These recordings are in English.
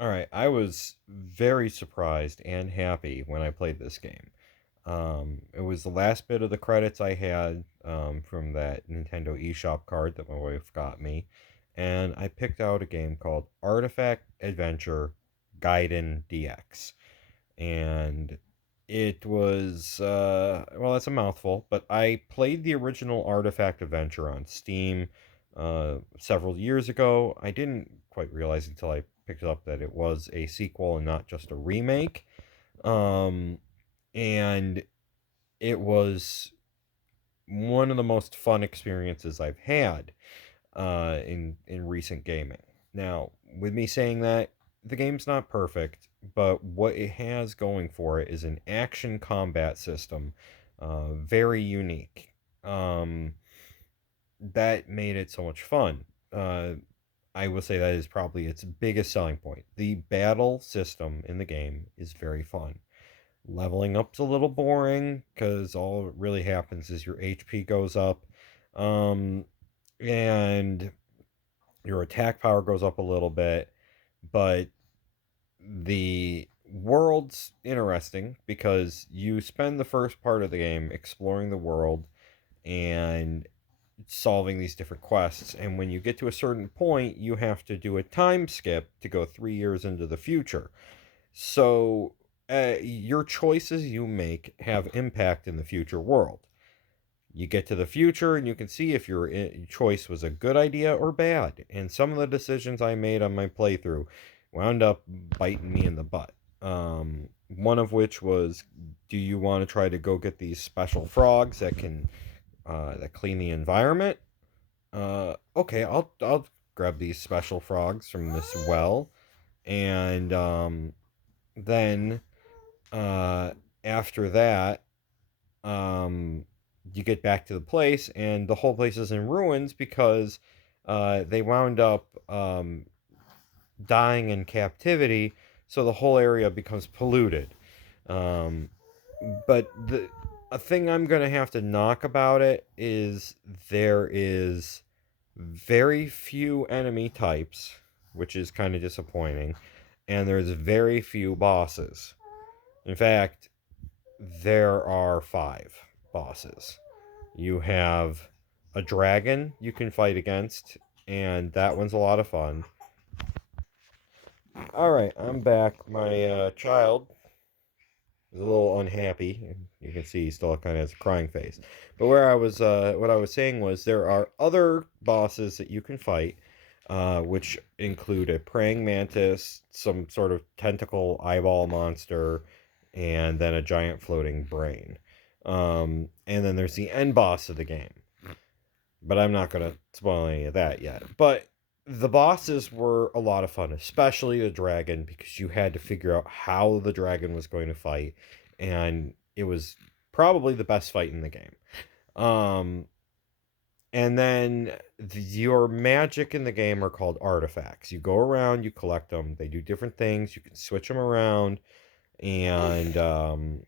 All right, I was very surprised and happy when I played this game. It was the last bit of the credits I had from that Nintendo eShop card that my wife got me, and I picked out a game called Artifact Adventure Gaiden DX. And it was, well, that's a mouthful, but I played the original Artifact Adventure on Steam several years ago. I didn't quite realize until I picked it up that it was a sequel and not just a remake. Um, and it was one of the most fun experiences I've had in recent gaming. Now, with me saying that, the game's not perfect, but what it has going for it is an action combat system, very unique. Um, that made it so much fun. I will say that is probably its biggest selling point. The battle system in the game is very fun. Leveling up's a little boring because all that really happens is your HP goes up, um, and your attack power goes up a little bit, but the world's interesting because you spend the first part of the game exploring the world and solving these different quests. And when you get to a certain point, you have to do a time skip to go 3 years into the future. So your choices you make have impact in the future world. You get to the future and you can see if your choice was a good idea or bad. And some of the decisions I made on my playthrough wound up biting me in the butt. One of which was, do you want to try to go get these special frogs that clean the environment? Okay, I'll grab these special frogs from this well, and then uh, after that, um, you get back to the place, and the whole place is in ruins because they wound up dying in captivity, so the whole area becomes polluted. Um, but a thing I'm gonna have to knock about it is there is very few enemy types, which is kind of disappointing, and there's very few bosses. In fact, there are five bosses. You have a dragon you can fight against, and that one's a lot of fun. All right, I'm back. My child is a little unhappy. You can see he still kind of has a crying face. But what I was saying was there are other bosses that you can fight, which include a praying mantis, some sort of tentacle eyeball monster, and then a giant floating brain. And then there's the end boss of the game, but I'm not going to spoil any of that yet. But the bosses were a lot of fun, especially the dragon, because you had to figure out how the dragon was going to fight, and it was probably the best fight in the game. Um, and then your magic in the game are called artifacts. You go around, you collect them. They do different things. You can switch them around, and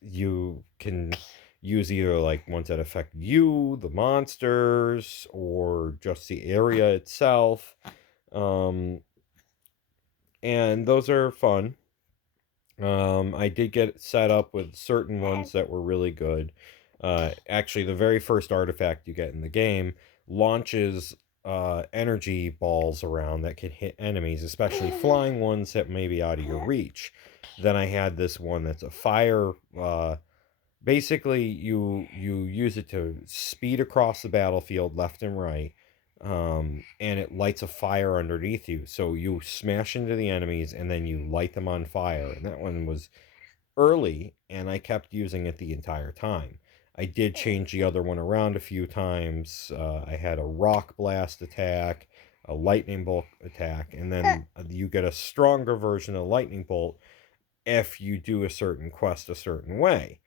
you can use either like ones that affect you, the monsters, or just the area itself. Um, and those are fun. I did get set up with certain ones that were really good. Actually, the very first artifact you get in the game launches energy balls around that can hit enemies, especially flying ones that may be out of your reach. Then I had this one that's a fire. Basically, you use it to speed across the battlefield left and right, and it lights a fire underneath you. So you smash into the enemies and then you light them on fire. And that one was early, and I kept using it the entire time. I did change the other one around a few times. I had a rock blast attack, a lightning bolt attack, and then you get a stronger version of lightning bolt if you do a certain quest a certain way.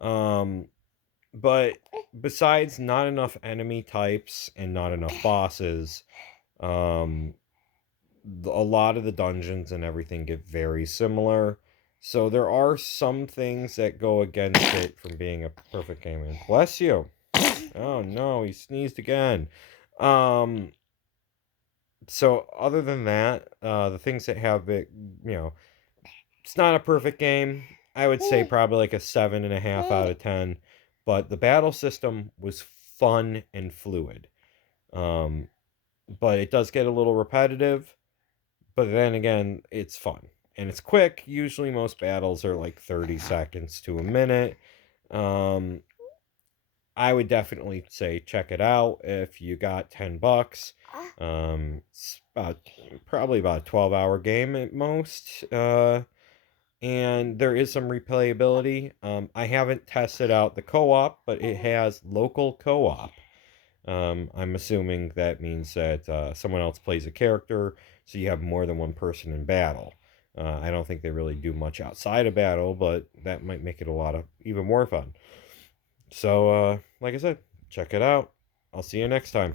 Um, but besides not enough enemy types and not enough bosses, um, a lot of the dungeons and everything get very similar. So there are some things that go against it from being a perfect game. And bless you. Oh no, he sneezed again. Um, So other than that, the things that have it, you know, it's not a perfect game. I would say probably like a 7.5 out of 10. But the battle system was fun and fluid. Um, but it does get a little repetitive. But then again, it's fun and it's quick. Usually, most battles are like 30 seconds to a minute. Um, I would definitely say check it out if you got $10. It's probably about a 12-hour game at most. And there is some replayability. I haven't tested out the co-op, but it has local co-op. I'm assuming that means that someone else plays a character, so you have more than one person in battle. I don't think they really do much outside of battle, but that might make it a lot of even more fun. So, like I said, check it out. I'll see you next time.